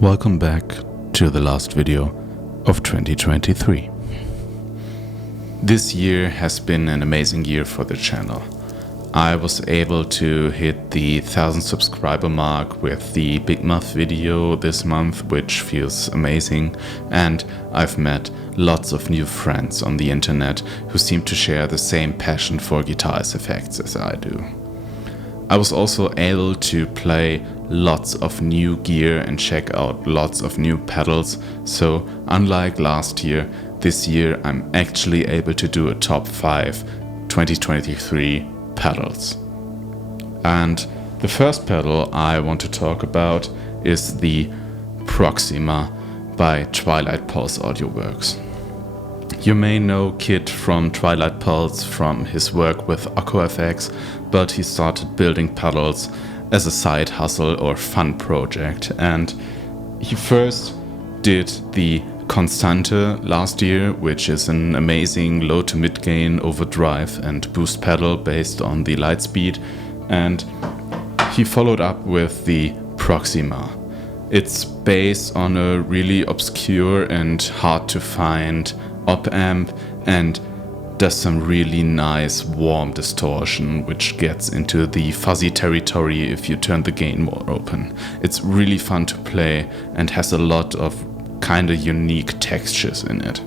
Welcome back to the last video of 2023. This year has been an amazing year for the channel. I was able to hit the 1000 subscriber mark with the Big Muff video this month, which feels amazing, and I've met lots of new friends on the internet who seem to share the same passion for guitar effects as I do. I was also able to play lots of new gear and check out lots of new pedals, so unlike last year, this year I'm actually able to do a top 5 2023 pedals. And the first pedal I want to talk about is the Proxima by Twilight Pulse Audioworks. You may know Kit from Twilight Pulse from his work with OkkoFX, but he started building pedals as a side hustle or fun project, and he first did the Constante last year, which is an amazing low to mid gain overdrive and boost pedal based on the Lightspeed, and he followed up with the Proxima. It's based on a really obscure and hard to find op amp and does some really nice warm distortion, which gets into the fuzzy territory if you turn the gain more open. It's really fun to play and has a lot of kinda unique textures in it.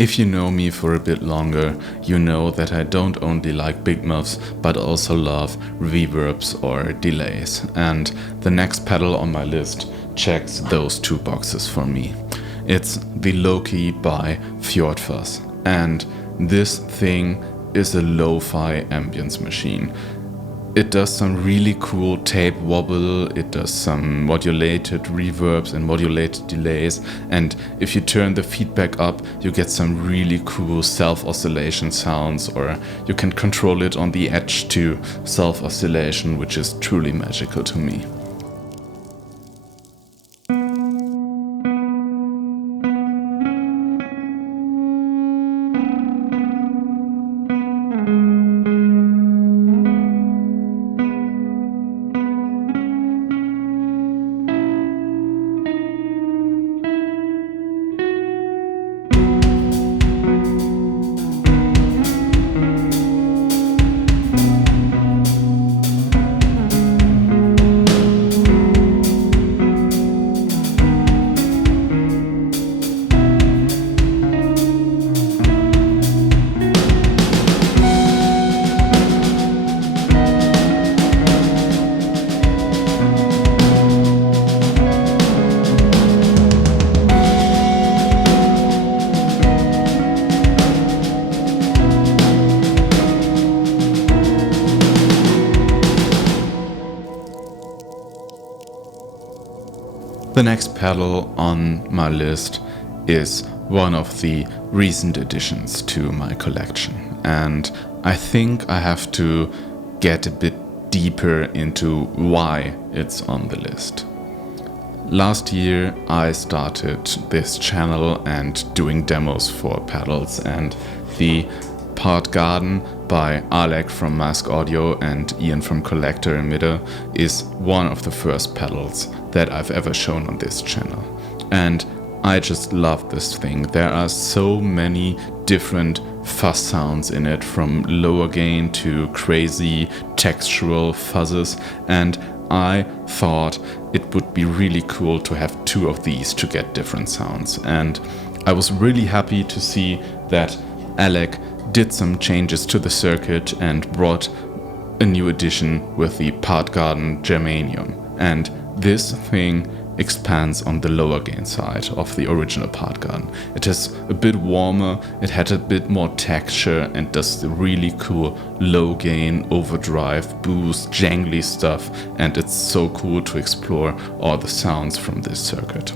If you know me for a bit longer, you know that I don't only like big muffs, but also love reverbs or delays. And the next pedal on my list checks those two boxes for me. It's the Loki by Fjordfuzz. And this thing is a lo-fi ambience machine. It does some really cool tape wobble, it does some modulated reverbs and modulated delays, and if you turn the feedback up, you get some really cool self-oscillation sounds, or you can control it on the edge to self-oscillation, which is truly magical to me. The next pedal on my list is one of the recent additions to my collection, and I think I have to get a bit deeper into why it's on the list. Last year I started this channel and doing demos for pedals, and the Part Garden by Alec from Mask Audio and Ian from Collector Emitter is one of the first pedals that I've ever shown on this channel. And I just love this thing. There are so many different fuzz sounds in it, from lower gain to crazy textural fuzzes, and I thought it would be really cool to have two of these to get different sounds. And I was really happy to see that Alec did some changes to the circuit and brought a new addition with the Part Garden Germanium, and this thing expands on the lower gain side of the original Part Garden. It is a bit warmer, it had a bit more texture, and does the really cool low gain, overdrive, boost, jangly stuff, and it's so cool to explore all the sounds from this circuit.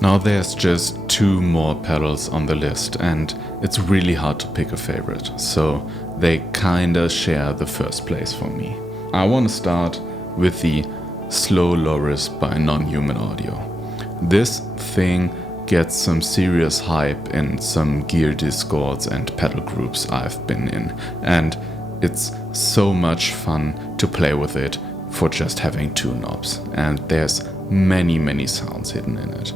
Now there's just 2 more pedals on the list, and it's really hard to pick a favorite, so they kinda share the first place for me. I want to start with the Slow Lorus by Non-Human Audio. This thing gets some serious hype in some gear discords and pedal groups I've been in, and it's so much fun to play with it for just having 2 knobs, and there's many sounds hidden in it.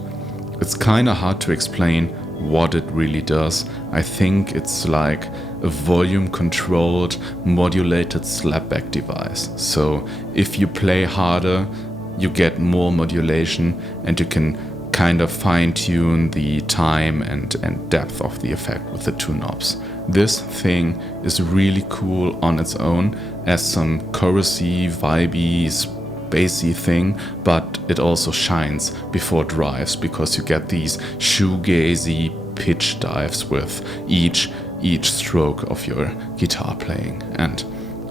It's kinda hard to explain what it really does. I think it's like a volume controlled, modulated slapback device. So if you play harder, you get more modulation, and you can kind of fine tune the time and depth of the effect with the 2 knobs. This thing is really cool on its own as some chorusy, vibey, bassy thing, but it also shines before drives because you get these shoegazy pitch dives with each stroke of your guitar playing, and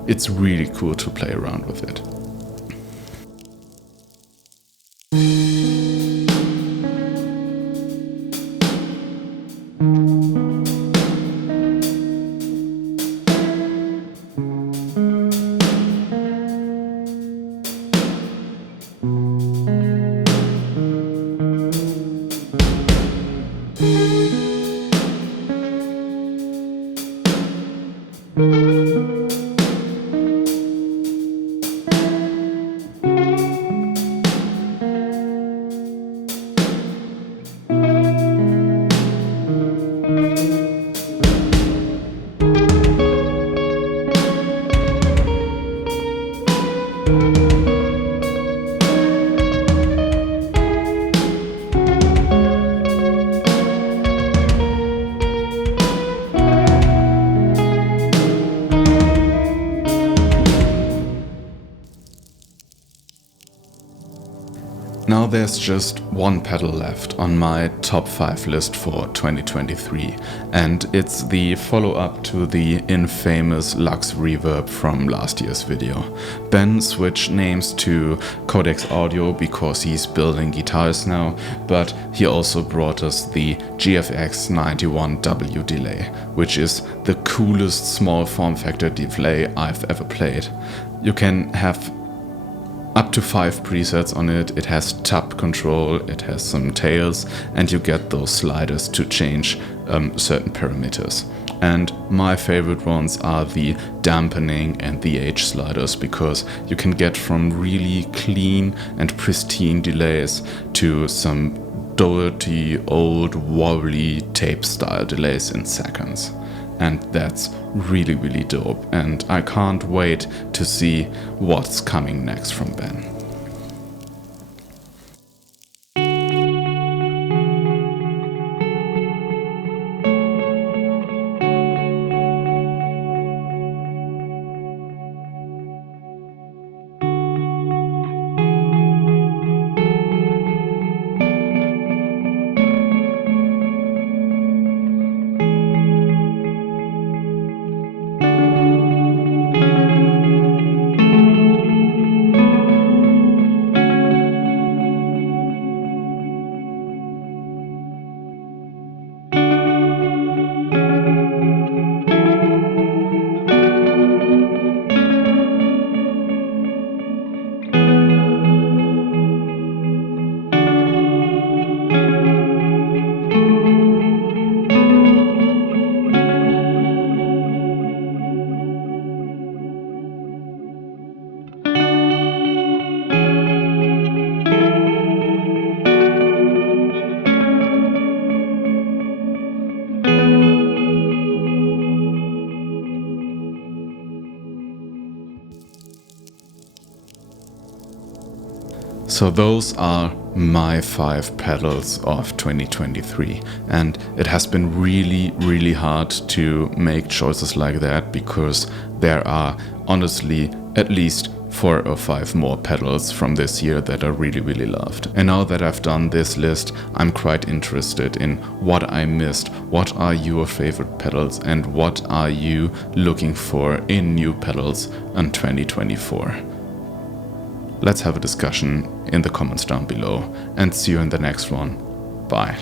it's really cool to play around with it. Now there's just 1 pedal left on my top 5 list for 2023, and it's the follow-up to the infamous Lux Reverb from last year's video. Ben switched names to Codex Audio because he's building guitars now, but he also brought us the GFX 91W delay, which is the coolest small form factor delay I've ever played. You can have up to 5 presets on it, it has tap control, it has some tails, and you get those sliders to change certain parameters. And my favorite ones are the dampening and the H sliders, because you can get from really clean and pristine delays to some dirty, old, wobbly tape style delays in seconds. And that's really dope, and I can't wait to see what's coming next from Ben. So those are my 5 pedals of 2023, and it has been really hard to make choices like that, because there are honestly at least 4 or 5 more pedals from this year that I really loved. And now that I've done this list, I'm quite interested in what I missed, what are your favorite pedals, and what are you looking for in new pedals in 2024. Let's have a discussion in the comments down below, and see you in the next one. Bye.